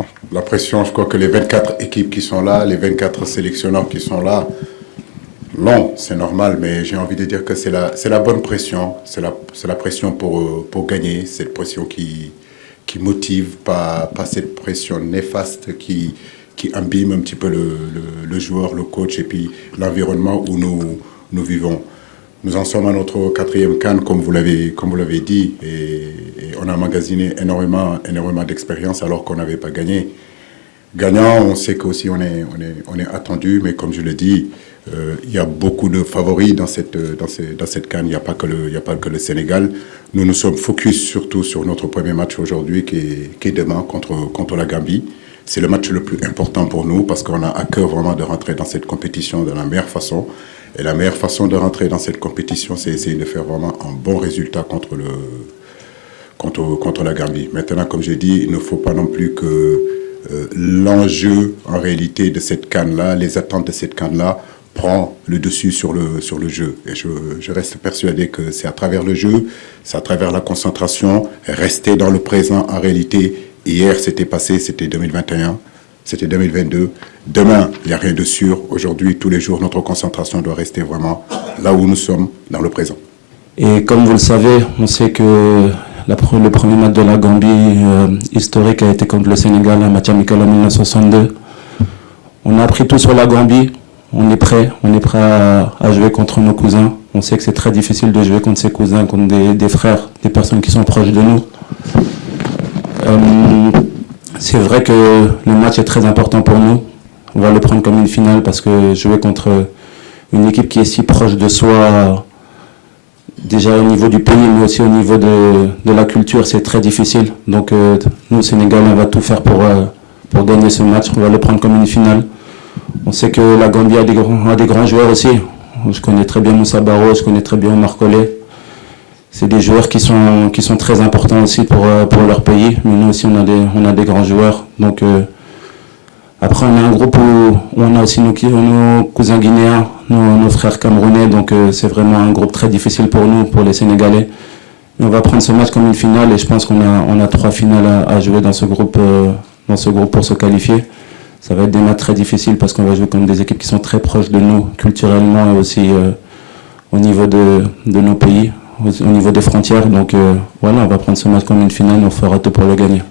Bon, la pression, je crois que les 24 équipes qui sont là, les 24 sélectionneurs qui sont là, non, c'est normal, mais j'ai envie de dire que c'est la bonne pression. C'est la pression pour gagner, cette pression qui motive, pas cette pression néfaste qui abîme un petit peu le joueur, le coach et puis l'environnement où nous vivons. Nous en sommes à notre 4e CAN, comme vous l'avez dit, et on a emmagasiné énormément d'expérience alors qu'on n'avait pas gagné. Gagnant, on sait qu'aussi on est attendu, mais comme je le dis, il y a beaucoup de favoris dans cette CAN. Il n'y a pas que le Sénégal. Nous sommes focus surtout sur notre premier match aujourd'hui, qui est demain contre la Gambie. C'est le match le plus important pour nous parce qu'on a à cœur vraiment de rentrer dans cette compétition de la meilleure façon. Et la meilleure façon de rentrer dans cette compétition, c'est essayer de faire vraiment un bon résultat contre la Gambie. Maintenant, comme j'ai dit, il ne faut pas non plus que l'enjeu, en réalité, de cette CAN-là, les attentes de cette CAN-là, prend le dessus sur le jeu. Et je reste persuadé que c'est à travers le jeu, c'est à travers la concentration, rester dans le présent. En réalité, hier, c'était passé, c'était 2021. C'était 2022. Demain, il n'y a rien de sûr. Aujourd'hui, tous les jours, notre concentration doit rester vraiment là où nous sommes, dans le présent. Et comme vous le savez, on sait que le premier match de la Gambie historique a été contre le Sénégal, un match amical en 1962. On a appris tout sur la Gambie. On est prêt à jouer contre nos cousins. On sait que c'est très difficile de jouer contre ses cousins, contre des frères, des personnes qui sont proches de nous. C'est vrai que le match est très important pour nous. On va le prendre comme une finale parce que jouer contre une équipe qui est si proche de soi, déjà au niveau du pays, mais aussi au niveau de la culture, c'est très difficile. Donc nous, au Sénégal, on va tout faire pour gagner ce match. On va le prendre comme une finale. On sait que la Gambie a des grands joueurs aussi. Je connais très bien Moussa Baro, je connais très bien Omar Colley. C'est des joueurs qui sont très importants aussi pour leur pays. Mais nous aussi, on a des grands joueurs. Donc après, on a un groupe où on a aussi nos cousins guinéens, nos frères camerounais. Donc c'est vraiment un groupe très difficile pour nous, pour les Sénégalais. Mais on va prendre ce match comme une finale et je pense qu'on a 3 finales à jouer dans ce groupe pour se qualifier. Ça va être des matchs très difficiles parce qu'on va jouer contre des équipes qui sont très proches de nous culturellement et aussi au niveau de nos pays, au niveau des frontières. Donc voilà, on va prendre ce match comme une finale et on fera tout pour le gagner.